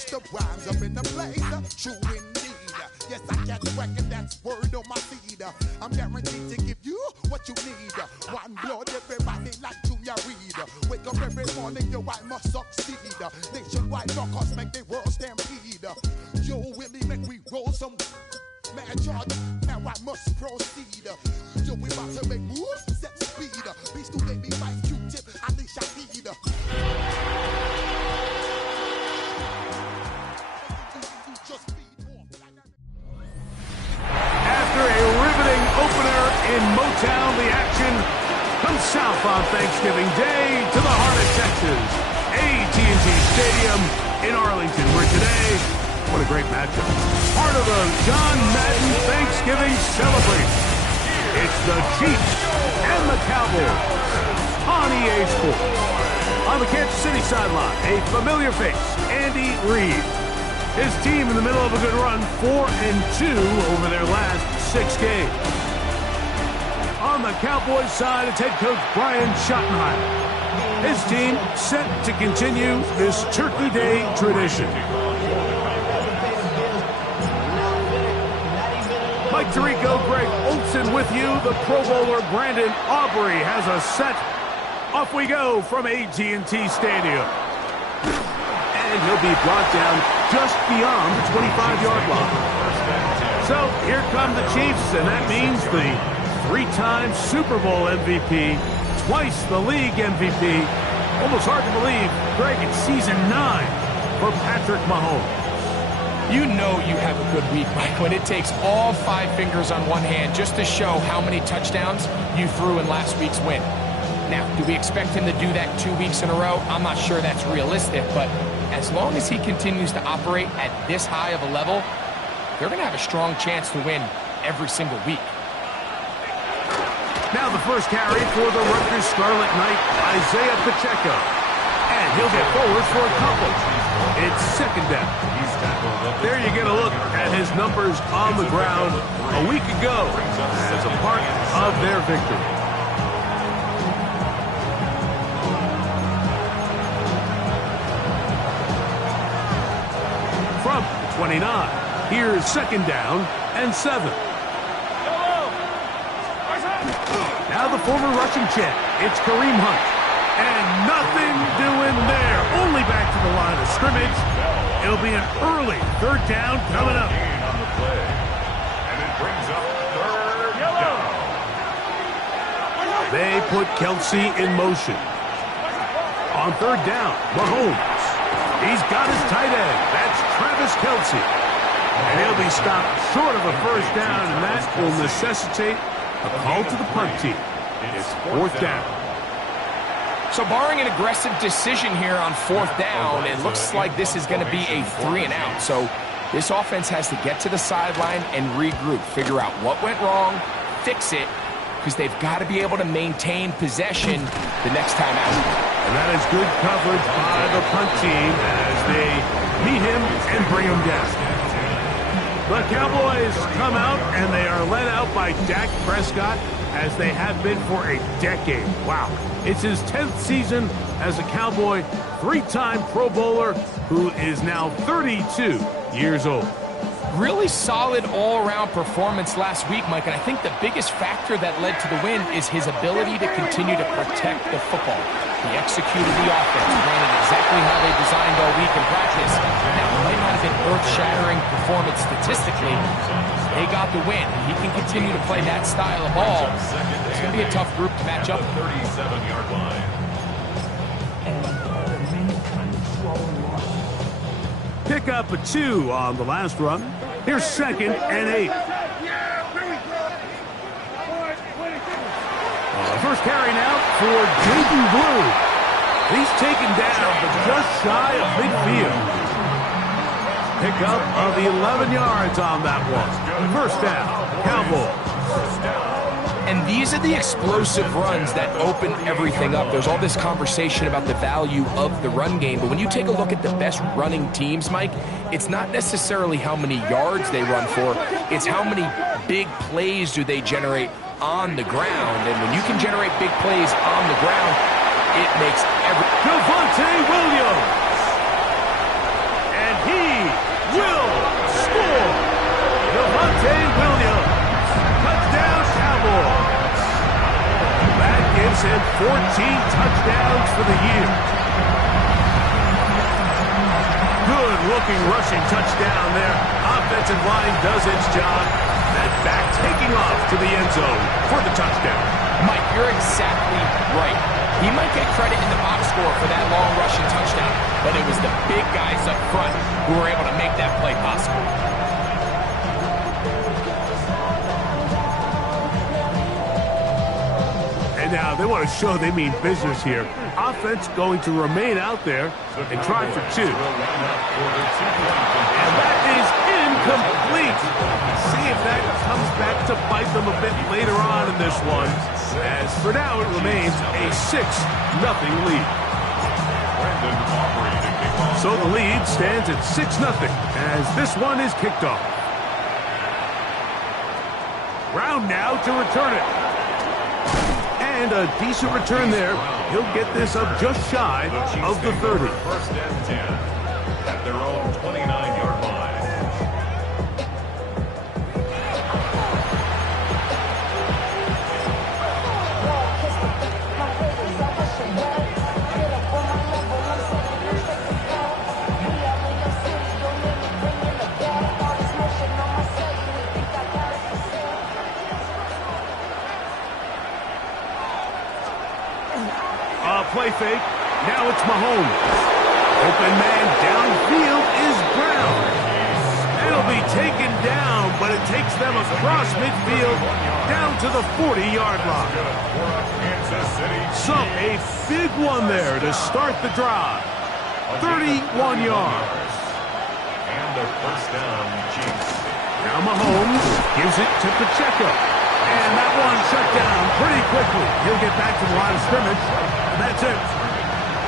Busta Rhymes up in the place, true indeed. Yes, I can reckon that's word on my feed. I'm guaranteed to give you what you need. One blood, everybody like Junior Reed. Wake up every morning, yo, I must succeed. Nationwide knockouts make the world stampede. Yo, Willie, make we roll some mad charge. Now I must proceed. Yo, we about to make moves, set speed. Be student, be my Q-tip, at least I need. After a riveting opener in Motown, the action comes south on Thanksgiving Day to the heart of Texas. AT&T Stadium in Arlington, where today, what a great matchup. Part of the John Madden Thanksgiving celebration. It's the Chiefs and the Cowboys on EA Sports. On the Kansas City sideline, a familiar face, Andy Reid. His team in the middle of a good run, 4-2 over their last 6 games. On the Cowboys side, it's head coach Brian Schottenheimer. His team set to continue this Turkey Day tradition. Mike Tirico, Greg Olsen with you. The Pro Bowler Brandon Aubrey has a set. Off we go from AT&T Stadium. And he'll be brought down just beyond the 25-yard line. So here come the Chiefs, and that means the 3-time Super Bowl MVP, twice the league MVP. Almost hard to believe, Greg, it's season 9 for Patrick Mahomes. You know you have a good week, Mike, when it takes all 5 fingers on one hand just to show how many touchdowns you threw in last week's win. Now, do we expect him to do that 2 weeks in a row? I'm not sure that's realistic, but as long as he continues to operate at this high of a level, they're going to have a strong chance to win every single week. Now the first carry for the Rutgers Scarlet Knight, Isaiah Pacheco. And he'll get forward for a couple. It's second down. There you get a look at his numbers on the ground a week ago as a part of their victory. From 29, here's second down and 7. Now the former Russian champ, it's Kareem Hunt. And nothing doing there, only back to the line of scrimmage. It'll be an early third down coming up. They put Kelsey in motion. On third down, Mahomes. He's got his tight end. That's Travis Kelsey. And he'll be stopped short of a first down, and that will necessitate a call to the punt team. It's fourth down. So barring an aggressive decision here on fourth down, it looks like this is going to be a 3-and-out. So this offense has to get to the sideline and regroup, figure out what went wrong, fix it, because they've got to be able to maintain possession the next time out. And that is good coverage by the punt team as they meet him and bring him down. The Cowboys come out, and they are led out by Dak Prescott, as they have been for a decade. Wow. It's his 10th season as a Cowboy, 3-time Pro Bowler, who is now 32 years old. Really solid all-around performance last week, Mike, and I think the biggest factor that led to the win is his ability to continue to protect the football. He executed the offense, ran it exactly how they designed all week in practice. Now, it might not have been earth-shattering performance statistically. They got the win. He can continue to play that style of ball. It's going to be a tough group to match up with. 37-yard line. Pick up a 2 on the last run. Here's second and 8. First carry now for Jaden Blue. He's taken down, but just shy of midfield. Pick up of 11 yards on that one. First down, Cowboys. And these are the explosive runs that open everything up. There's all this conversation about the value of the run game, but when you take a look at the best running teams, Mike, it's not necessarily how many yards they run for, it's how many big plays do they generate on the ground. And when you can generate big plays on the ground, it makes every... Javonte Williams. And he and 14 touchdowns for the year. Good-looking rushing touchdown there. Offensive line does its job. That back taking off to the end zone for the touchdown. Mike, you're exactly right. He might get credit in the box score for that long rushing touchdown, but it was the big guys up front who were able to make that play possible. And now they want to show they mean business here. Offense going to remain out there and try for 2. And that is incomplete. See if that comes back to bite them a bit later on in this one. As for now, it remains a 6-0 lead. So the lead stands at 6-0 as this one is kicked off. Brown now to return it. And a decent return there. He'll get this up just shy of the 30. First and 10 at their own 29-yard line. Play fake. Now it's Mahomes. Open man downfield is Brown. It'll be taken down, but it takes them across midfield down to the 40-yard line. So a big one there to start the drive. 31 yards. And a first down, Chiefs. Now Mahomes gives it to Pacheco. And that one shut down pretty quickly. He'll get back to the line of scrimmage. That's it.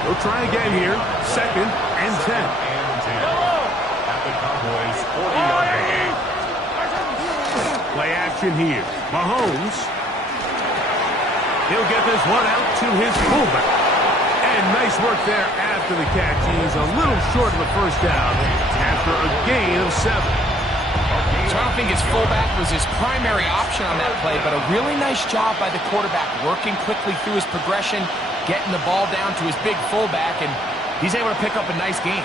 We'll try again here. 2nd and 10. At the Cowboys' 40-yard line. Play action here. Mahomes. He'll get this one out to his fullback. And nice work there after the catch. He's a little short of the first down after a gain of 7. So I don't think his fullback was his primary option on that play, but a really nice job by the quarterback working quickly through his progression, getting the ball down to his big fullback, and he's able to pick up a nice gain.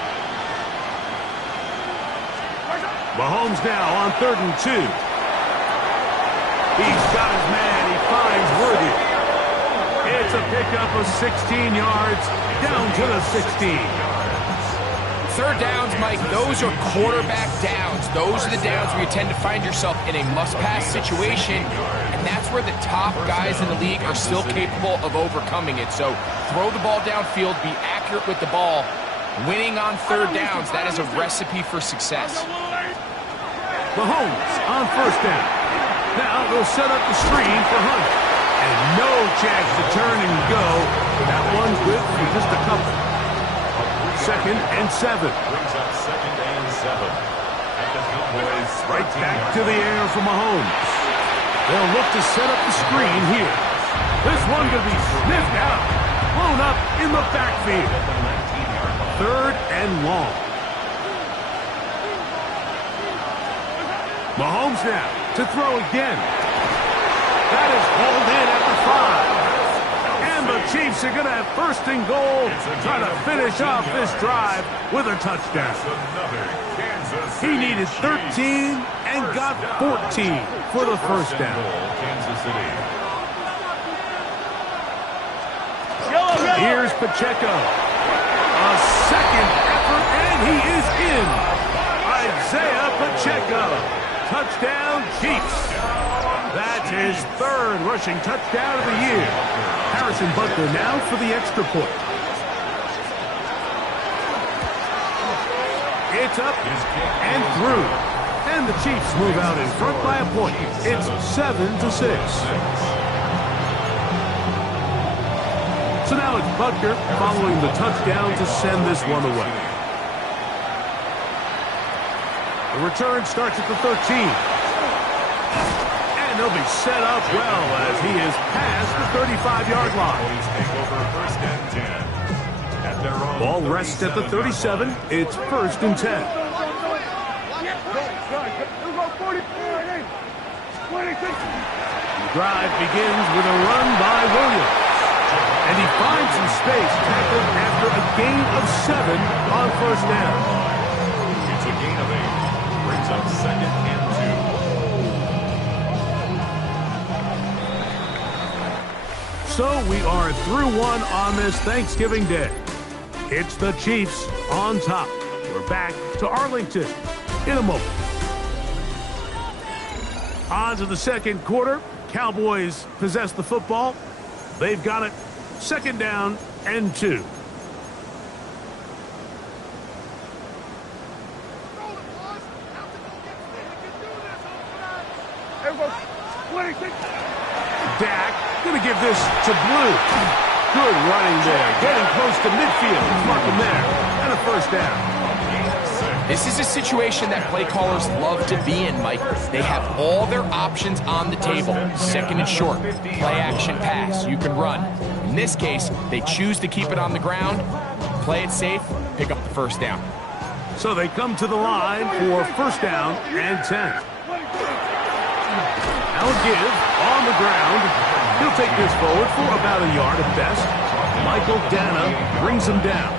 Mahomes now on 3rd and 2. He's got his man. He finds Worthy. It's a pickup of 16 yards down to the 16. 3rd downs, Mike, those are quarterback downs. Those are the downs where you tend to find yourself in a must-pass situation, and that's where the top guys in the league are still capable of overcoming it. So throw the ball downfield, be accurate with the ball. Winning on 3rd downs, that is a recipe for success. Mahomes on 1st down. Now they'll set up the screen for Hunt. And no chance to turn and go. That one's good for just a couple. 2nd and 7. Brings up 2nd and 7. At the Cowboys' Right back to the air for Mahomes. They'll look to set up the screen here. This one could be sniffed out. Blown up in the backfield. 3rd and long. Mahomes now to throw again. That is hauled in at the 5. And the Chiefs are going to have 1st and goal, trying to finish off this drive with a touchdown. He needed 13 and got 14 for the 1st down. Kansas City. Here's Pacheco. A 2nd effort, and he is in. Isaiah Pacheco. Touchdown, Chiefs. That's his 3rd rushing touchdown of the year. Harrison Butker now for the extra point. It's up and through. And the Chiefs move out in front by a point. It's 7-6. So now it's Butker following the touchdown to send this one away. The return starts at the 13. And they'll be set up well as he is past the 35-yard line. Ball rests at the 37. It's 1st and 10. The drive begins with a run by Williams. And he finds some space, tackled after a gain of 7 on first down. It's a gain of 8. Brings up 2nd and 2. So we are through one on this Thanksgiving Day. It's the Chiefs on top. We're back to Arlington in a moment. On to the second quarter. Cowboys possess the football. They've got it. 2nd down and 2. Dak going to give this to Blue. Good running there. Getting close to midfield. Mark him there. And a first down. This is a situation that play callers love to be in, Mike. They have all their options on the table. 2nd and short, play action pass, you can run. In this case, they choose to keep it on the ground, play it safe, pick up the first down. So they come to the line for first down and 10. Now give on the ground. He'll take this forward for about a yard at best. Michael Dana brings him down.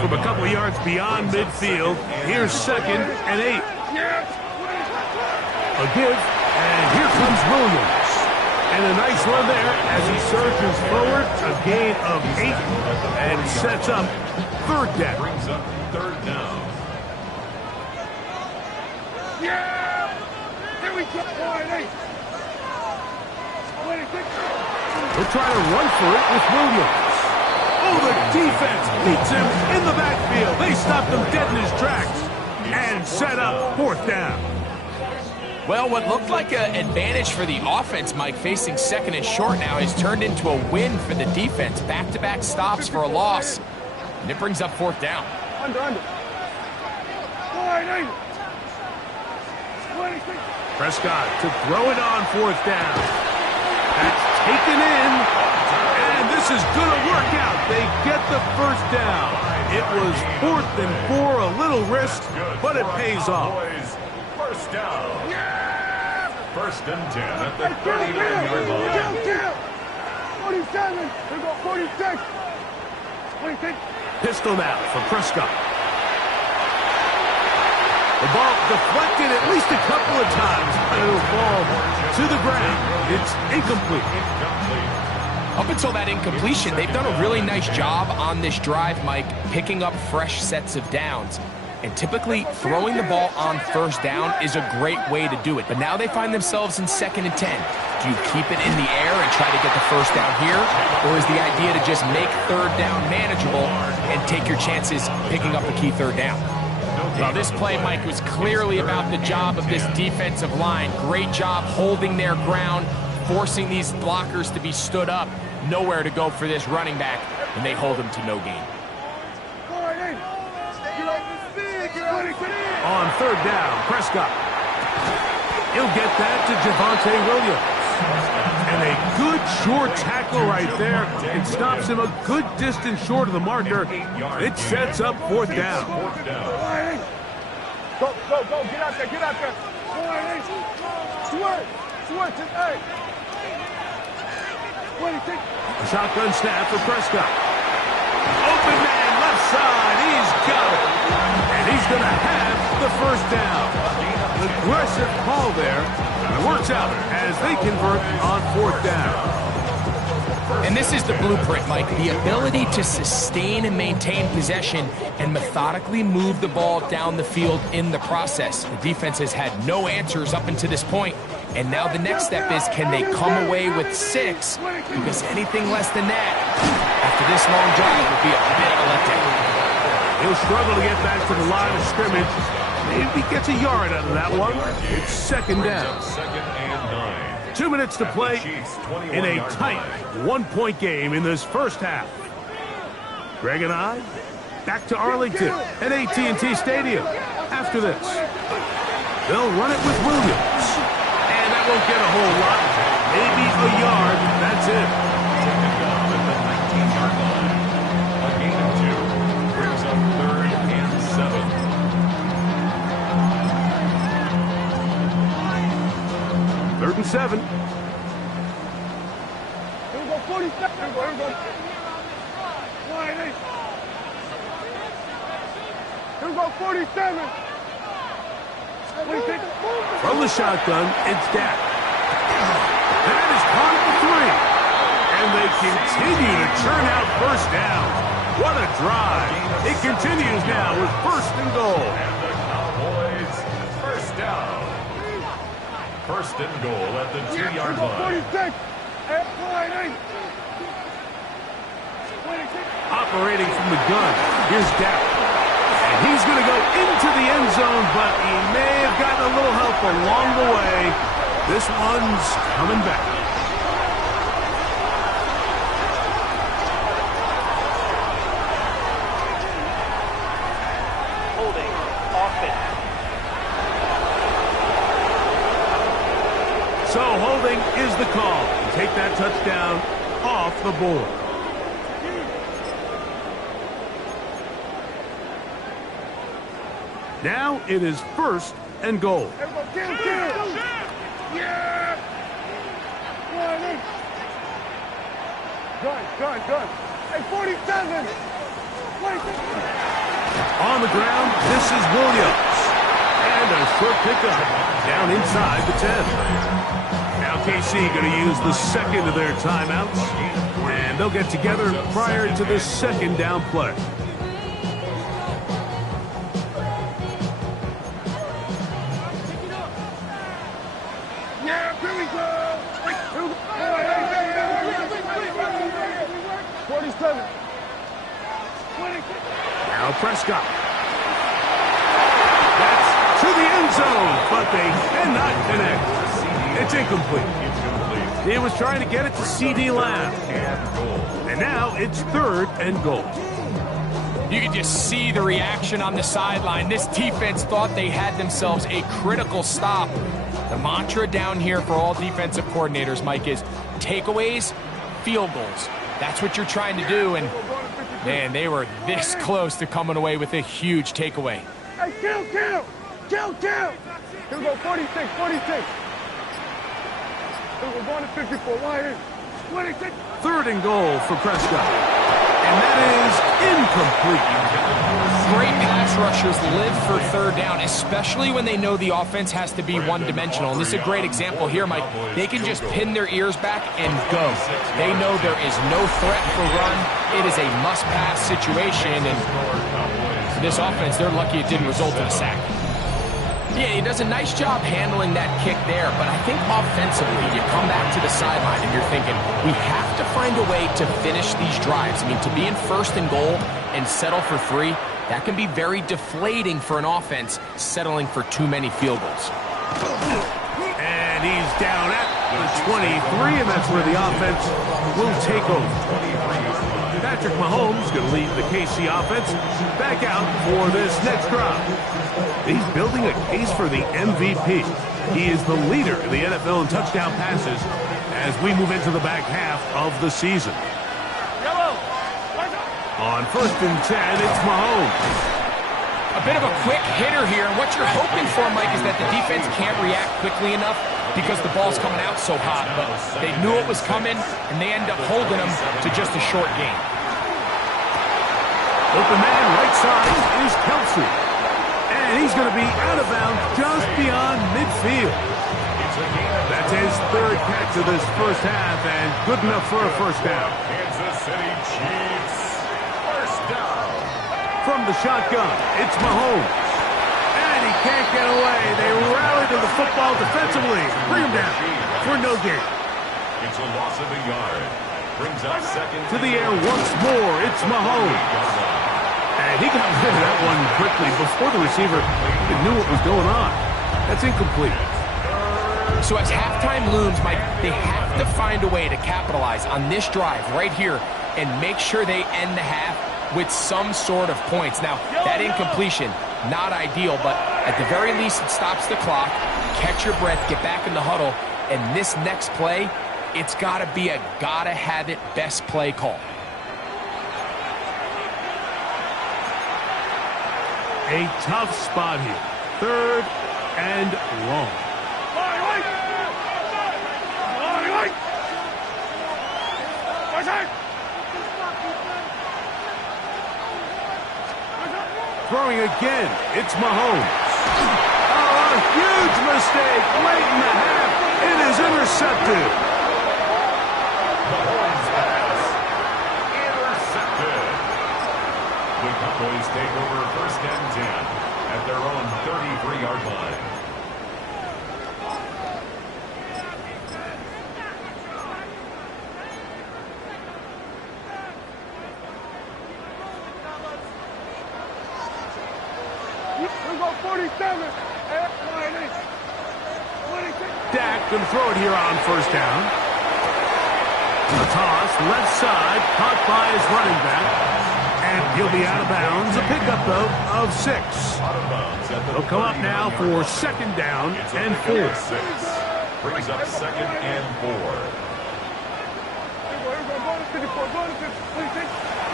From a couple of yards beyond midfield, here's 2nd and 8. A give, and here comes Williams. And a nice run there as he surges forward, a gain of 8, and sets up 3rd down. Brings up 3rd down. Yeah! Here we go, 4 and 8. They'll try to run for it with Williams. Oh, the defense beats him in the backfield. They stopped him dead in his tracks and set up 4th down. Well, what looked like an advantage for the offense, Mike, facing 2nd and short now, has turned into a win for the defense. Back-to-back stops for a loss, and it brings up 4th down. Under. 4 and 8. Prescott to throw it on 4th down. That's taken in, and this is going to work out. They get the first down. It was 4th and 4, a little risk, but it pays off. First down. 1st and 10 at the 39-yard line. 47. We go 46. 26. Pistol now for Prescott. The ball deflected at least a couple of times, but it'll fall to the ground. It's incomplete. Up until that incompletion, they've done a really nice job on this drive, Mike, picking up fresh sets of downs. And typically, throwing the ball on first down is a great way to do it. But now they find themselves in 2nd and 10. Do you keep it in the air and try to get the first down here? Or is the idea to just make 3rd down manageable and take your chances picking up a key 3rd down? Well, this play, Mike, was clearly about the job of this defensive line. Great job holding their ground, forcing these blockers to be stood up. Nowhere to go for this running back, and they hold him to no gain. On 3rd down, Prescott. He'll get that to Javonte Williams. And a good short tackle right there. It stops him a good distance short of the marker. It sets up 4th down. Go. Get out there. 4 and 8. Switch it, 8. 26. A shotgun snap for Prescott. Open man, left side. He's got it. And he's going to have the first down. An aggressive call there. It works out as they convert on 4th down. And this is the blueprint, Mike. The ability to sustain and maintain possession and methodically move the ball down the field in the process. The defense has had no answers up until this point. And now the next step is, can they come away with 6? Because anything less than that, after this long drive, would be a bit of a letdown. He'll struggle to get back to the line of scrimmage. Maybe gets a yard out of that one. It's 2nd down. 2nd and 9. 2 minutes to play in a tight 1-point game in this first half. Greg and I, back to Arlington at AT&T Stadium. After this, they'll run it with Williams. And that won't get a whole lot. Maybe a yard. That's it. Taken down at the 19-yard line. A gain of 2. Brings up 3rd and 7. 3rd and 7. Here we go, 47. Here we go. Line 8. Here we go, 47. From the shotgun, it's Dak. That is caught for 3. And they continue to churn out first down. What a drive. It continues now with 1st and goal. And the Cowboys, first down. 1st and goal at the 2-yard line. 46. Line 8. Operating from the gun, here's Dak. And he's going to go into the end zone, but he may have gotten a little help along the way. This one's coming back. Holding, offense. So holding is the call. Take that touchdown off the board. Now it is 1st and goal. Kill. Yeah. Gun. Hey, 47. On the ground, this is Williams. And a short pickup down inside the 10. Now KC going to use the second of their timeouts. And they'll get together prior to the 2nd down play. Yeah, here we go. 47. Now Prescott. That's to the end zone, but they cannot connect. It's incomplete. He was trying to get it to C.D. Lamb. And now it's 3rd and goal. You can just see the reaction on the sideline. This defense thought they had themselves a critical stop. The mantra down here for all defensive coordinators, Mike, is takeaways, field goals. That's what you're trying to do, and, man, they were this close to coming away with a huge takeaway. Hey, kill. Here we go, 46. Here we go, going to 54. Line 8. 26. 3rd and goal for Prescott. And that is incomplete. Great pass rushers live for 3rd down, especially when they know the offense has to be one-dimensional. And this is a great example here, Mike. They can just pin their ears back and go. They know there is no threat for run. It is a must-pass situation, and this offense, they're lucky it didn't result in a sack. Yeah, he does a nice job handling that kick there, but I think offensively, you come back to the sideline and you're thinking, we have to find a way to finish these drives. I mean, to be in 1st and goal and settle for 3, that can be very deflating for an offense settling for too many field goals. And he's down at the 23, and that's where the offense will take over. Patrick Mahomes going to lead the KC offense back out for this next drive. He's building a case for the MVP. He is the leader in the NFL in touchdown passes as we move into the back half of the season. On 1st and 10, it's Mahomes. A bit of a quick hitter here, and what you're hoping for, Mike, is that the defense can't react quickly enough because the ball's coming out so hot. But they knew it was coming, and they end up holding them to just a short gain. Open man right side is Kelsey. And he's going to be out of bounds just beyond midfield. That's his 3rd catch of this 1st half, and good enough for a 1st down. Kansas City Chiefs, 1st down. From the shotgun, it's Mahomes. And he can't get away. They rally to the football defensively. Bring him down for no gain. It's a loss of a yard. Brings up 2nd. To the air once more, it's Mahomes. And he got rid of that one quickly before the receiver even knew what was going on. That's incomplete. So as halftime looms, Mike, they have to find a way to capitalize on this drive right here and make sure they end the half with some sort of points. Now, that incompletion, not ideal, but at the very least, it stops the clock. Catch your breath, get back in the huddle, and this next play, it's got to be a gotta-have-it best play call. A tough spot here. 3rd and long. throwing again. It's Mahomes. Oh, a huge mistake late in the half. It is intercepted. Mahomes pass. Intercepted. The Cowboys take over 1st and 10 at their own 33-yard line. Dak can throw it here on 1st down. The toss, left side, caught by his running back. And he'll be out of bounds. A pickup, though, of 6. He'll come up now for 2nd down and 4. Brings up 2nd and 4.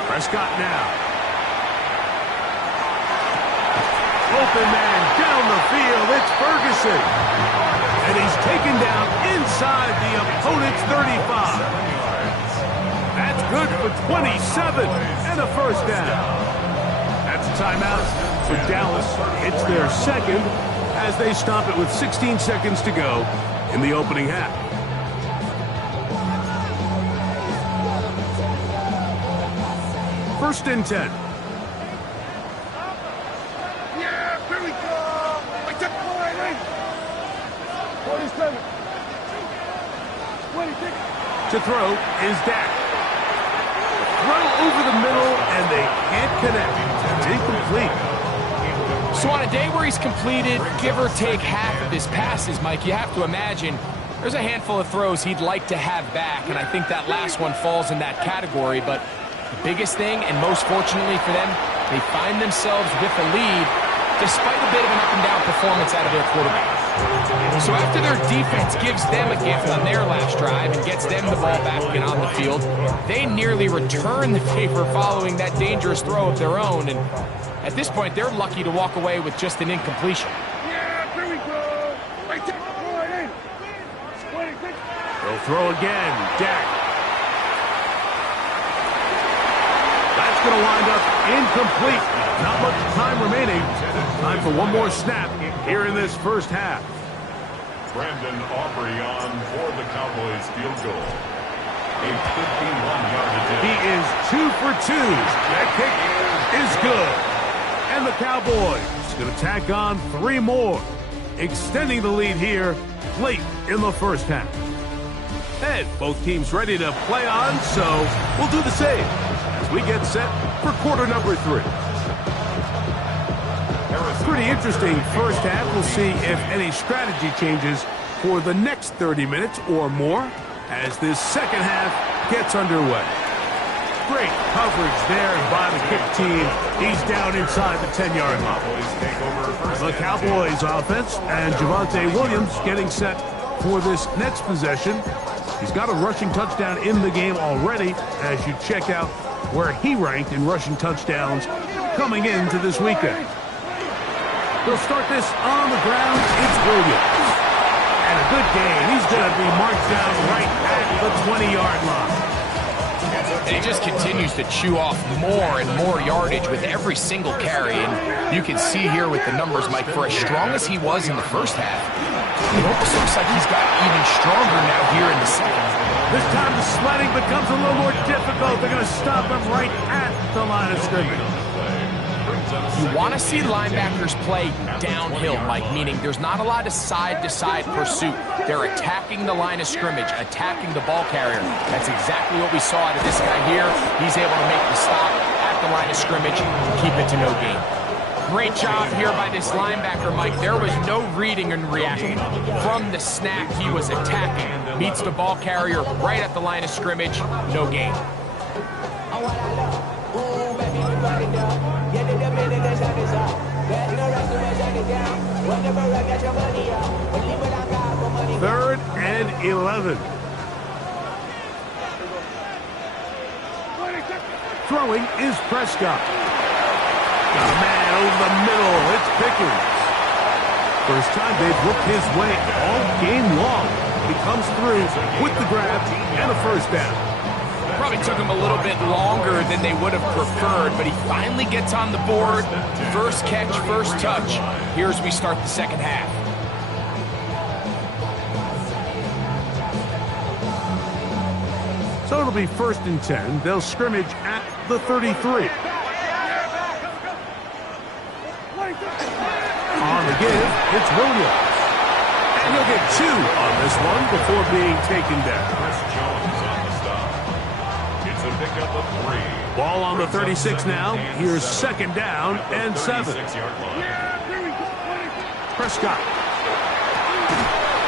Prescott now. Open man down the field. It's Ferguson. And he's taken down inside the opponent's 35. That's good for 27 and a 1st down. That's a timeout for Dallas. It's their 2nd as they stop it with 16 seconds to go in the opening half. First and 10. To throw is Dak. Throw over the middle, and they can't connect. It's incomplete. So on a day where he's completed, give or take half of his passes, Mike, you have to imagine there's a handful of throws he'd like to have back, and I think that last one falls in that category. But the biggest thing, and most fortunately for them, they find themselves with a lead despite a bit of an up-and-down performance out of their quarterback. So after their defense gives them a gift on their last drive and gets them the ball back and on the field, they nearly return the favor following that dangerous throw of their own. And at this point, they're lucky to walk away with just an incompletion. They'll throw again. Dak. That's going to wind up incomplete. Not much time remaining. Time for one more snap here in this 1st half. Brandon Aubrey on for the Cowboys field goal. A 51-yard attempt. He is 2 for 2. That kick is good. And the Cowboys going to tack on 3 more, extending the lead here late in the 1st half. And both teams ready to play on, so we'll do the same as we get set for quarter number 3. Pretty interesting 1st half. We'll see if any strategy changes for the next 30 minutes or more as this 2nd half gets underway. Great coverage there by the kick team. He's down inside the 10-yard line. The Cowboys offense and Javonte Williams getting set for this next possession. He's got a rushing touchdown in the game already as you check out where he ranked in rushing touchdowns coming into this weekend. They'll start this on the ground. It's Williams. And a good game. He's going to be marked down right at the 20-yard line. And he just continues to chew off more and more yardage with every single carry. And you can see here with the numbers, Mike, for as strong as he was in the 1st half, it almost looks like he's got even stronger now here in the 2nd. This time the sledding becomes a little more difficult. They're going to stop him right at the line of scrimmage. You want to see linebackers play downhill, Mike, meaning there's not a lot of side-to-side pursuit. They're attacking the line of scrimmage, attacking the ball carrier. That's exactly what we saw out of this guy here. He's able to make the stop at the line of scrimmage, keep it to no gain. Great job here by this linebacker, Mike. There was no reading and reacting. From the snap, he was attacking. Meets the ball carrier right at the line of scrimmage, no gain. Third and 11. Throwing is Prescott. Got a man over the middle. It's Pickens. First time they've looked his way all game long. He comes through with the grab and a 1st down. probably took him a little bit longer than they would have preferred, but he finally gets on the board. First catch, first touch. Here as we start the second half. So it'll be 1st and 10. They'll scrimmage at the 33. On the give, it's Williams. And he'll get 2 on this one before being taken down. Chris Jones on the stop. It's a pickup of 3. Ball on the 36 now. Here's 2nd down and 7. 36-yard line. Prescott.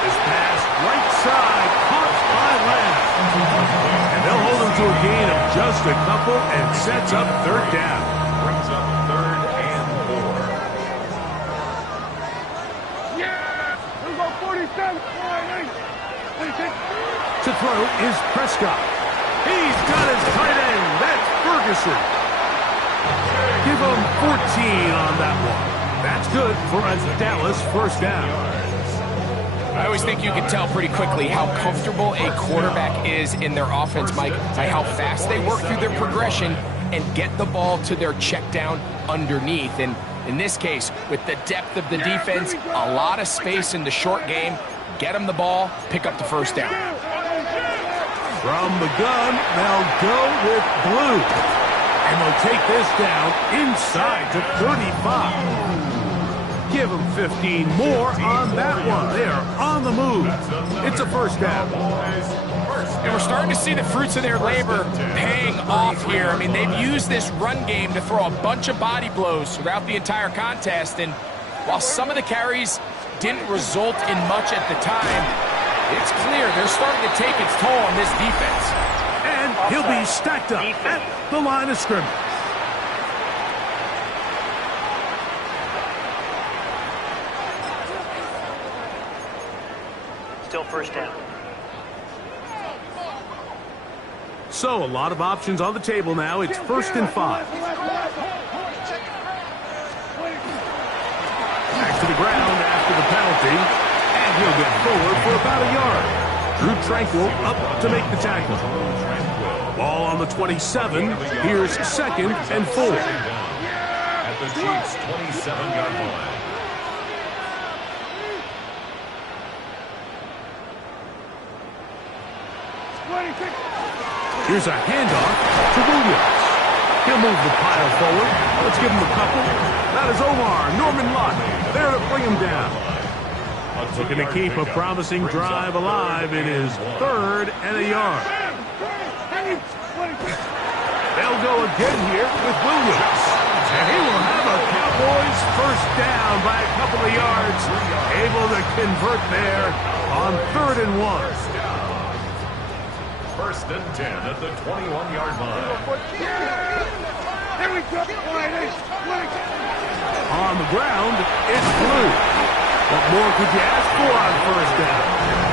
This pass right side, caught by Lamb. And they'll hold him to a gain of just a couple and sets up 3rd down. Brings up 3rd and 4. Let's go 47. To throw is Prescott. He's got his tight end. That's Ferguson. Give him 14 on that one. That's good for a Dallas 1st down. I always think you can tell pretty quickly how comfortable a quarterback is in their offense, Mike, by how fast they work through their progression and get the ball to their check down underneath. And in this case, with the depth of the defense, a lot of space in the short game, get them the ball, pick up the 1st down. From the gun, they'll go with Blue. And they'll take this down inside to 35. Give them 15 more on that one. They are on the move. It's a 1st down. And we're starting to see the fruits of their labor paying off here. I mean, they've used this run game to throw a bunch of body blows throughout the entire contest. And while some of the carries didn't result in much at the time, it's clear they're starting to take its toll on this defense. And he'll be stacked up at the line of scrimmage. Still 1st down. So a lot of options on the table now. It's 1st and 5. Back to the ground after the penalty. And he'll get forward for about a yard. Drew Tranquill up to make the tackle. Ball on the 27. Here's 2nd and 4. At the Chiefs' 27-yard line. Here's a handoff to Williams. He'll move the pile forward. Let's give him a couple. That is Omar Norman Lott there to bring him down. Looking to keep a promising drive alive. It is 3rd and a yard. They'll go again here with Williams. And he will have a Cowboys 1st down by a couple of yards. Able to convert there on 3rd and 1. 1st and 10 at the 21-yard line. On the ground, it's Blue. What more could you ask for on 1st down?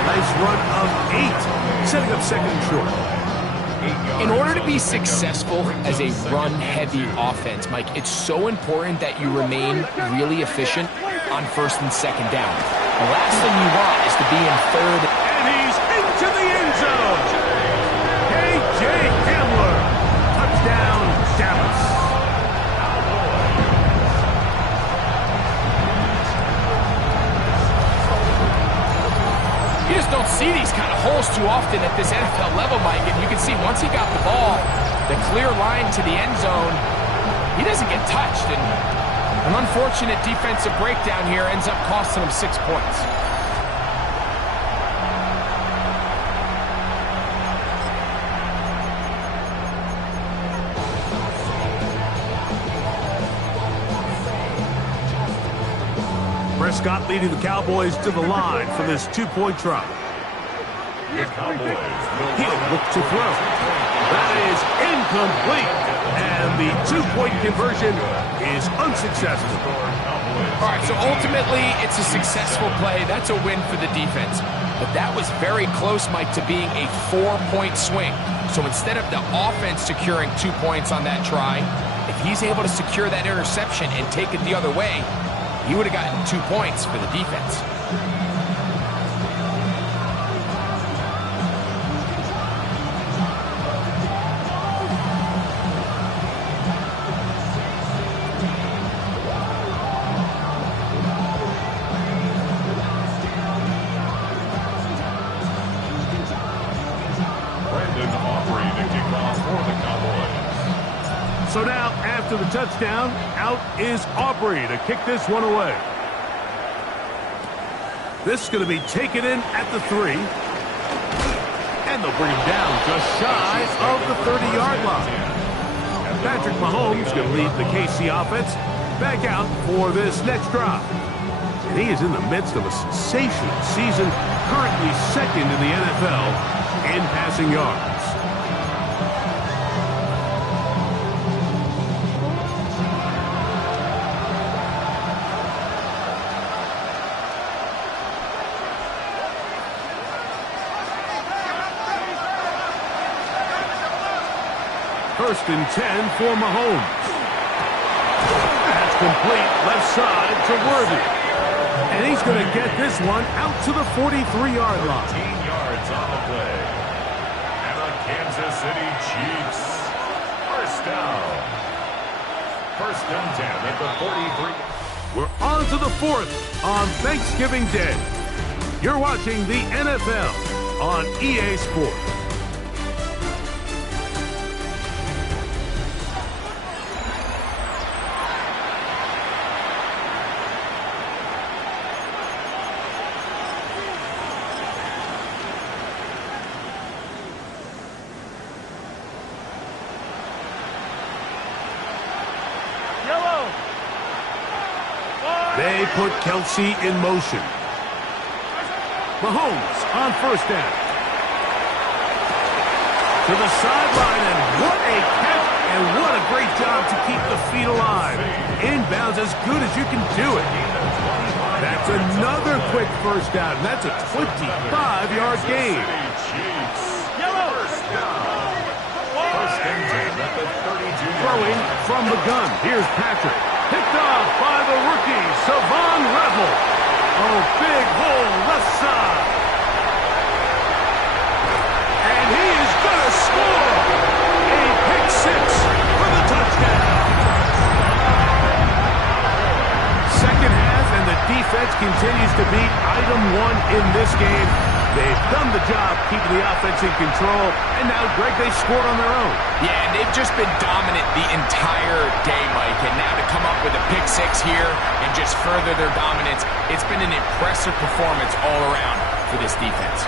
Nice run of 8, setting up 2nd and short. In order to be successful as a run-heavy offense, Mike, it's so important that you remain really efficient on 1st and 2nd down. The last thing you want is to be in 3rd. And he's into the end zone. A.J. Hamler. Touchdown, Dallas. You just don't see these kind of holes too often at this NFL level, Mike. And you can see once he got the ball, the clear line to the end zone, he doesn't get touched. And an unfortunate defensive breakdown here ends up costing him 6 points. Prescott leading the Cowboys to the line for this 2-point try. The Cowboys will He'll look to throw. That is incomplete. And the 2-point conversion is unsuccessful. All right, so ultimately, it's a successful play. That's a win for the defense. But that was very close, Mike, to being a 4-point swing. So instead of the offense securing 2 points on that try, if he's able to secure that interception and take it the other way, he would have gotten 2 points for the defense. After the touchdown, out is Aubrey to kick this one away. This is going to be taken in at the 3. And they'll bring him down just shy of the 30-yard line. Patrick Mahomes going to lead the KC offense back out for this next drive. And he is in the midst of a sensational season, currently second in the NFL in passing yards. First and 10 for Mahomes. That's complete left side to Worthy. And he's going to get this one out to the 43-yard line. 14 yards on the play. And the Kansas City Chiefs. First down. First and 10 at the 43. We're on to the 4th on Thanksgiving Day. You're watching the NFL on EA Sports. They put Kelsey in motion. Mahomes on first down. To the sideline, and what a catch, and what a great job to keep the feet alive. Inbounds as good as you can do it. That's another quick first down. That's a 25-yard gain. First and 10 at the 32. Throwing from the gun. Here's Patrick. Picked off by the rookie, Savon Revel. Oh, big hole left side. And he is going to score. A pick 6 for the touchdown. Second half, and the defense continues to be item 1 in this game. They've done the job keeping the offense in control, and now, Greg, they scored on their own. Yeah, and they've just been dominant the entire day, Mike, and now to come up with a pick 6 here and just further their dominance, it's been an impressive performance all around for this defense.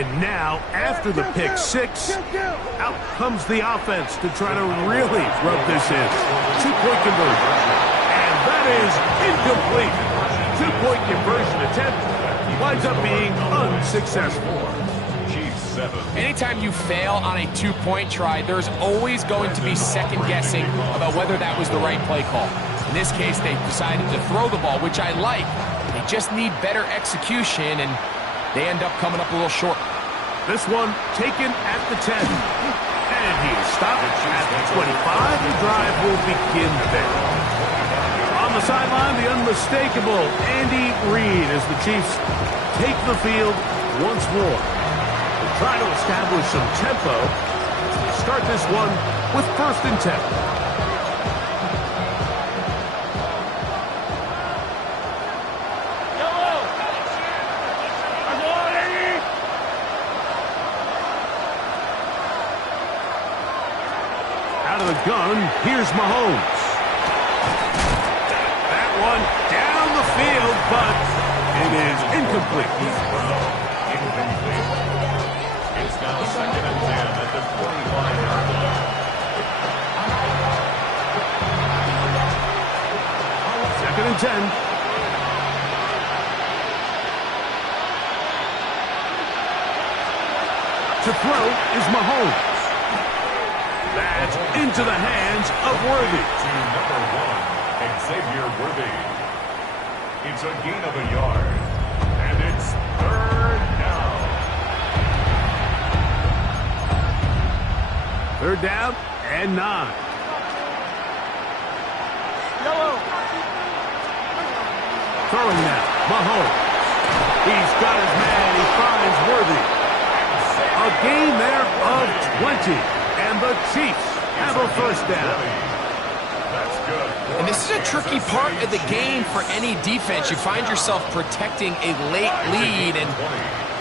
And now, after the pick 6, out comes the offense to try to really rub this in. 2-point conversion. And that is incomplete. 2-point conversion attempt winds up being unsuccessful. Chiefs 7. Anytime you fail on a 2-point try, there's always going to be second guessing about whether that was the right play call. In this case, they decided to throw the ball, which I like. They just need better execution, and they end up coming up a little short. This one taken at the 10. And he is stopped at the 25. The drive will begin there. On the sideline, the unmistakable Andy Reid as the Chiefs take the field once more. They try to establish some tempo as they start this one with first and 10. Out of the gun, here's Mahomes. That one down the field, but it is incomplete. Incomplete. It's now second and 10 at the 45-yard line. Second and 10. To throw is Mahomes. That's into the hands of Worthy. To number 1, Xavier Worthy. It's a gain of a yard. And it's third down. Third down and 9. Throwing now, Mahomes. He's got his man. He finds Worthy. A gain there of 20. And the Chiefs have a first down. That's good. And this is a tricky part of the game for any defense. You find yourself protecting a late lead, and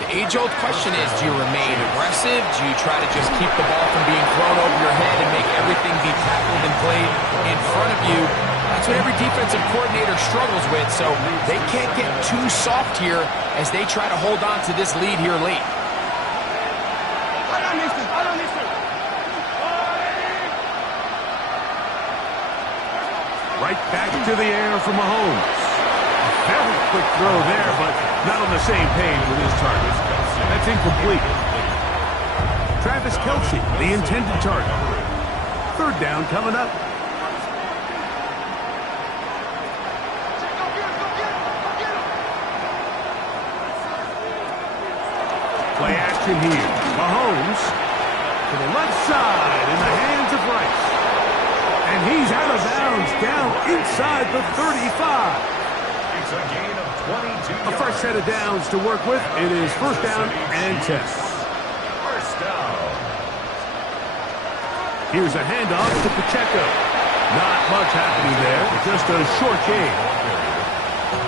The age-old question is, do you remain aggressive? Do you try to just keep the ball from being thrown over your head and make everything be tackled and played in front of you? That's what every defensive coordinator struggles with, so they can't get too soft here as they try to hold on to this lead here late. Right back to the air for Mahomes. A very quick throw there, but not on the same page with his target. That's incomplete. Travis Kelce, the intended target. Third down coming up. Play action here. Mahomes to the left side in the hands of Rice. And he's out of bounds down inside the 35. It's a gain of 22 A fresh set of downs to work with. It is first down and 10. First down. Here's a handoff to Pacheco. Not much happening there. Just a short game.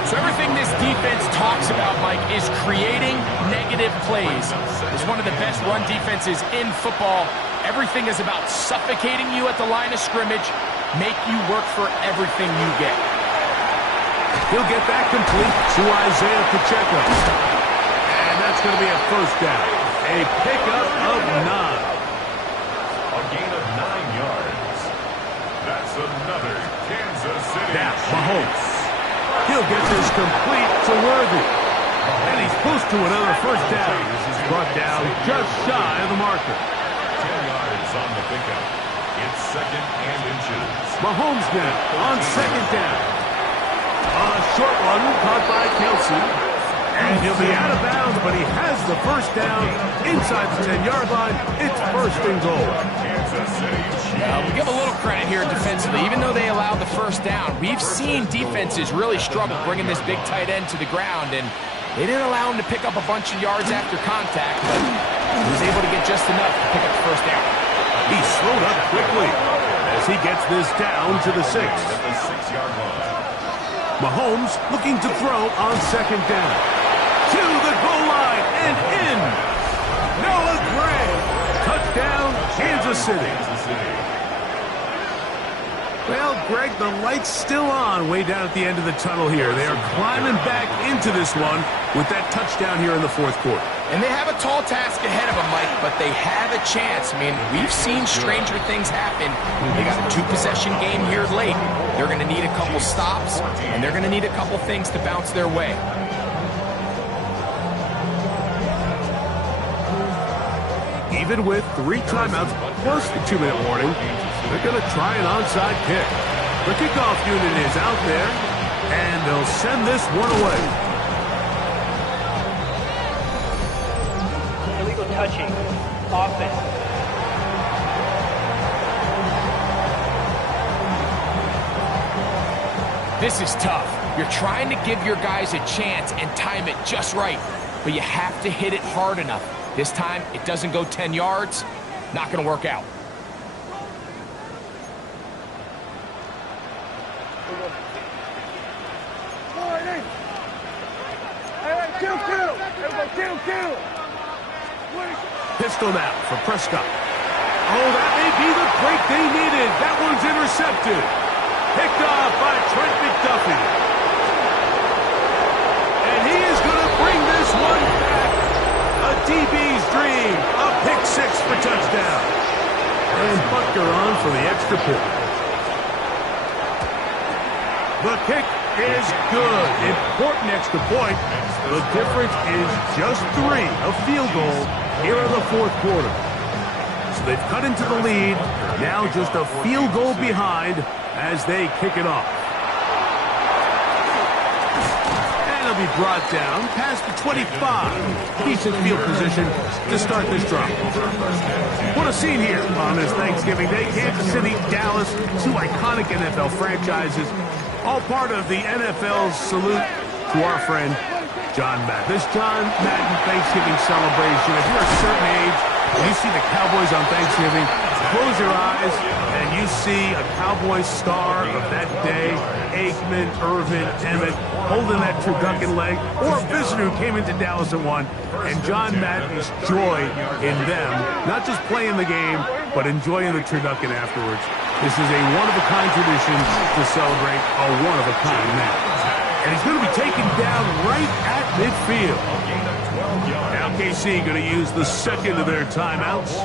So everything this defense talks about, Mike, is creating negative plays. It's one of the best run defenses in football. Everything is about suffocating you at the line of scrimmage, make you work for everything you get. He'll get that complete to Isaiah Pacheco. And that's going to be a first down. A pickup of 9. A gain of 9 yards. That's another Kansas City. Now, Mahomes. He'll get this complete to Worthy. And he's close to another first down. Brought down just shy of the marker. 10 yards on the pickup. It's second and inches. Mahomes now on second down. A short one caught by Kelce. And he'll be out of bounds, but he has the first down inside the 10-yard line. It's first and goal. Kansas City Chiefs. We give a little credit here defensively. Even though they allowed the first down, we've seen defenses really struggle bringing this big tight end to the ground, and they didn't allow him to pick up a bunch of yards after contact, but he was able to get just enough to pick up the first down. He slowed up quickly as he gets this down to the 6. At the 6-yard line. Mahomes looking to throw on second down. To the goal line and in. Noah Gray. Touchdown, Kansas City. Well, Greg, the light's still on way down at the end of the tunnel here. They are climbing back into this one with that touchdown here in the fourth quarter. And they have a tall task ahead of them, Mike, but they have a chance. I mean, we've seen stranger things happen. They got a 2-possession game here late. They're going to need a couple stops, and they're going to need a couple things to bounce their way. Even with 3 timeouts plus the 2-minute warning, they're going to try an onside kick. The kickoff unit is out there, and they'll send this one away. Illegal touching. Offense. This is tough. You're trying to give your guys a chance and time it just right, but you have to hit it hard enough. This time, it doesn't go 10 yards. Not going to work out. Pistol now for Prescott. Oh, that may be the break they needed. That one's intercepted. Picked off by Trent McDuffie. And he is going to bring this one back. A DB's dream. A pick 6 for touchdown. And Butker on for the extra point. The kick is good. Important extra point. The difference is just 3, a field goal here in the fourth quarter. So they've cut into the lead. Now just a field goal behind as they kick it off. And it'll be brought down past the 25. Decent field position to start this drive. What a scene here on this Thanksgiving Day. Kansas City, Dallas, 2 iconic NFL franchises. All part of the NFL's salute to our friend, John Madden. This John Madden Thanksgiving celebration, if you're a certain age and you see the Cowboys on Thanksgiving, Close your eyes, and you see a Cowboys star of that day, Aikman, Irvin, Emmett, holding that turducken leg, or a visitor who came into Dallas and won, and John Madden's joy in them, not just playing the game, but enjoying the turducken afterwards. This is a one-of-a-kind tradition to celebrate a one-of-a-kind man. And he's going to be taken down right at midfield. Now KC going to use the second of their timeouts.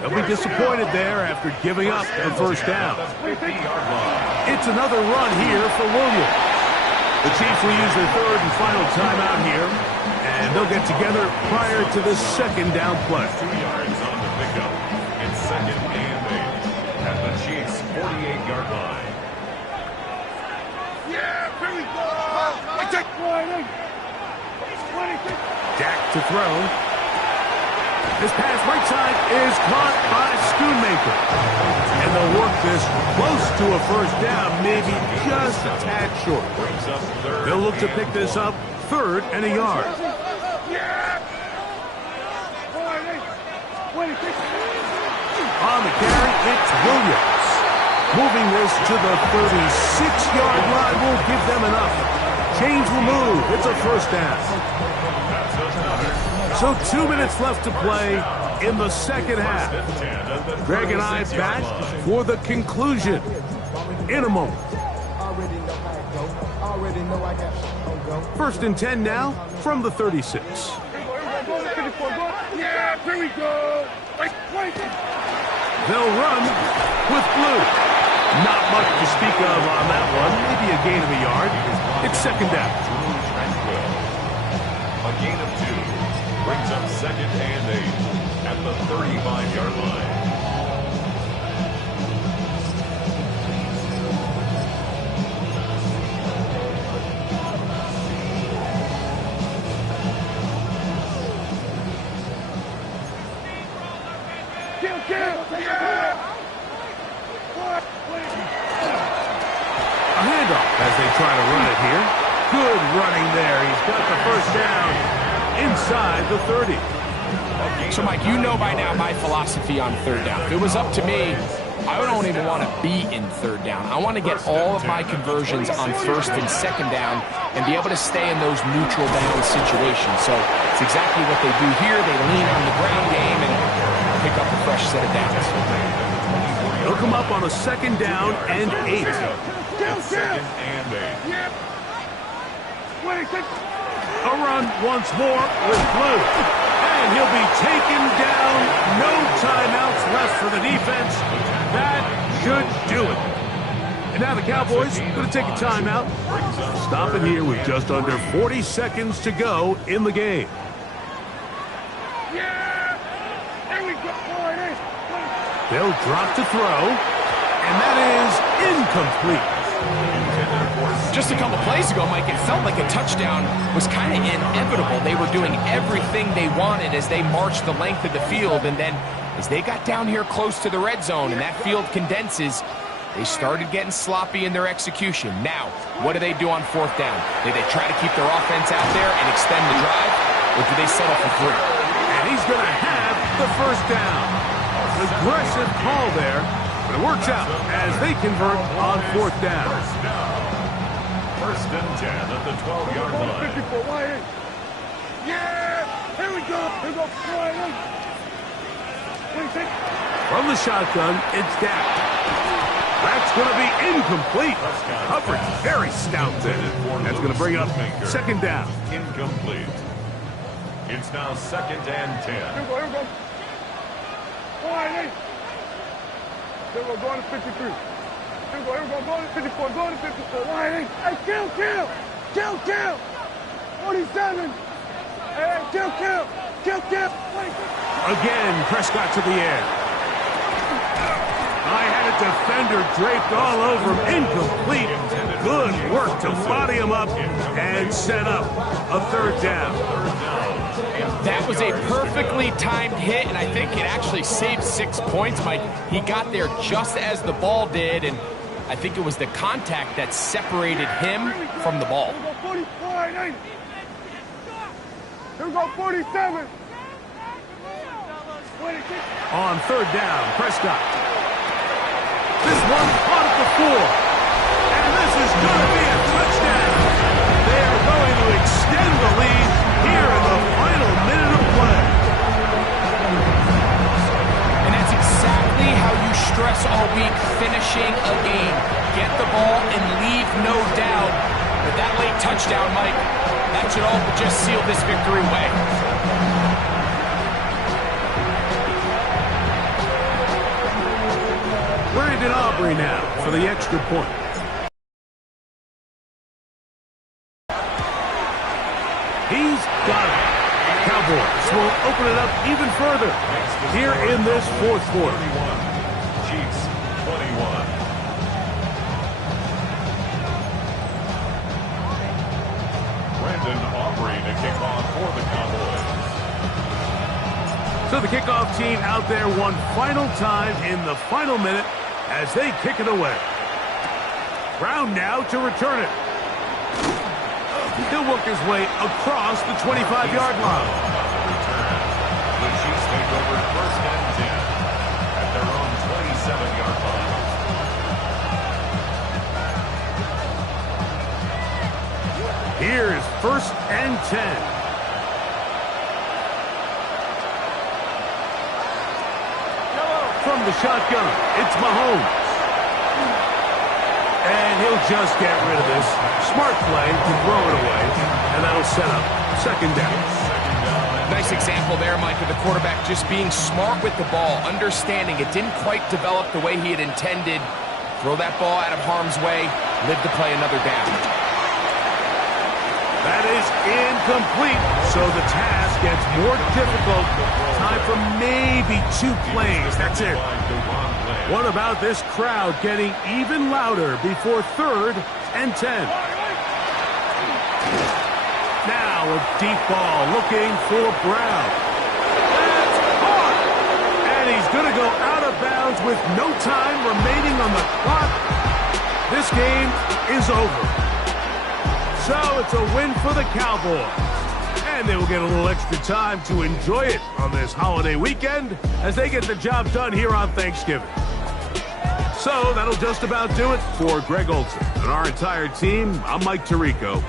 They'll be disappointed there after giving up the first down. It's another run here for Williams. The Chiefs will use their third and final timeout here, and they'll get together prior to the second down play. 2 yards on the pickup. It's second and 8 at the Chiefs' 48-yard line. Yeah, here we go. Dak to throw. This pass right side is caught by Schoonmaker. And they'll work this close to a first down, maybe just a tad short. They'll look to pick this up third and a yard. On the carry, it's Williams. Moving this to the 36-yard line will give them enough. Chains will move. It's a first down. So 2 minutes left to play in the second half. Greg and I back for the conclusion in a moment. First and 10 now from the 36. Yeah, here we go. They'll run with Blue. Not much to speak of on that one. Maybe a gain of a yard. It's second down. A gain of 2. Brings up second and 8 at the 35-yard line. A handoff as they try to run it here. Good running there. He's got the first down inside the 30. So, Mike, you know by now my philosophy on third down. If it was up to me, I don't even want to be in third down. I want to get all of my conversions on first and second down and be able to stay in those neutral down situations. So it's exactly what they do here. They lean on the ground game and pick up a fresh set of downs. They'll come up on a second down and 8. Second and 8. A run once more with Blue. And he'll be taken down. No timeouts left for the defense. That should do it. And now the Cowboys going to take a timeout. Stopping here with just under 40 seconds to go in the game. They'll drop to throw. And that is incomplete. Just a couple plays ago, Mike, it felt like a touchdown was kind of inevitable. They were doing everything they wanted as they marched the length of the field, and then as they got down here close to the red zone and that field condenses, they started getting sloppy in their execution. Now, what do they do on fourth down? Do they try to keep their offense out there and extend the drive, or do they settle for 3? And he's going to have the first down. Aggressive call there, but it works out as they convert on fourth down. First and 10 at the 12-yard line. Yeah, here we go. Here we go. From the shotgun, it's Dak. That's going to be incomplete. Coverage very stout there. That's going to bring up second down. Incomplete. It's now second and 10. Here we go. Here we go. Here we go. Going to 53. Here we go. Here we go. Going to 54. Going to 54. Hey, kill. 47. Hey, kill. Again, Prescott to the air. I had a defender draped all over him. Incomplete. Good work to body him up and set up a third down. That was a perfectly timed hit, and I think it actually saved 6 points, Mike. He got there just as the ball did, and I think it was the contact that separated him from the ball. Here we go, 47. On third down, Prescott. This one caught at the 4. And this is going to be a touchdown. They are going to extend the lead here in the final minute of play. And that's exactly how you stress all week, finishing a game. Get the ball and leave no doubt. But that late touchdown, Mike, that should all just seal this victory away. Brandon Aubrey now for the extra point. He's got it. Cowboys will open it up even further here in this fourth quarter. Chiefs 21. Brandon Aubrey to kick off for the Cowboys. So the kickoff team out there one final time in the final minute as they kick it away. Brown now to return it. He'll work his way across the 25-yard line. The Chiefs take over first and 10 at their own 27-yard line. Here's first and 10. From the shotgun, it's Mahomes. And he'll just get rid of this. Smart play to throw it away, and that'll set up second down. Nice example there, Mike, of the quarterback just being smart with the ball, understanding it didn't quite develop the way he had intended. Throw that ball out of harm's way, live to play another down. That is incomplete, so the task gets more difficult. Time for maybe 2 plays. That's it. What about this crowd getting even louder before third and 10? Now a deep ball looking for Brown. That's caught! And he's going to go out of bounds with no time remaining on the clock. This game is over. So it's a win for the Cowboys. And they will get a little extra time to enjoy it on this holiday weekend as they get the job done here on Thanksgiving. So that'll just about do it for Greg Olsen and our entire team. I'm Mike Tirico.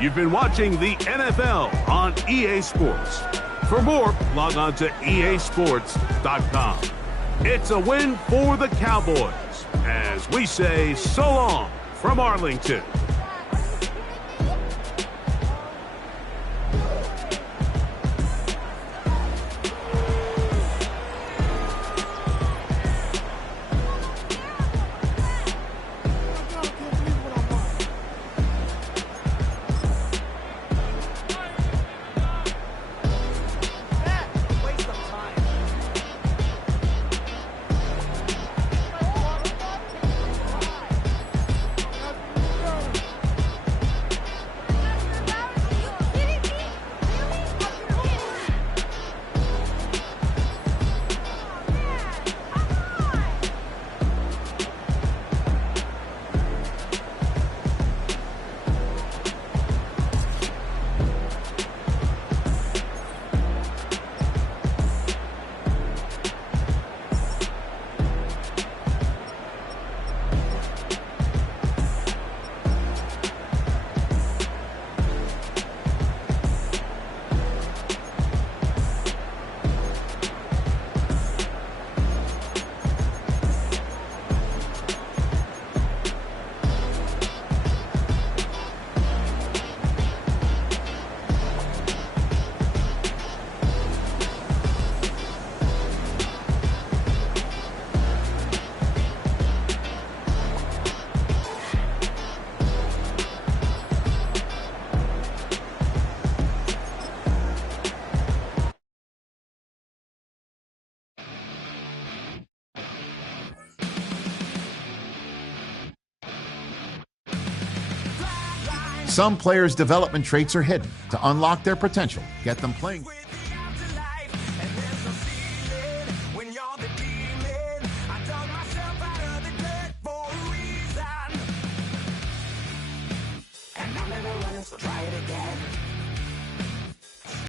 You've been watching the NFL on EA Sports. For more, log on to easports.com. It's a win for the Cowboys as we say so long from Arlington. Some players' development traits are hidden. To unlock their potential, get them playing. So try it again.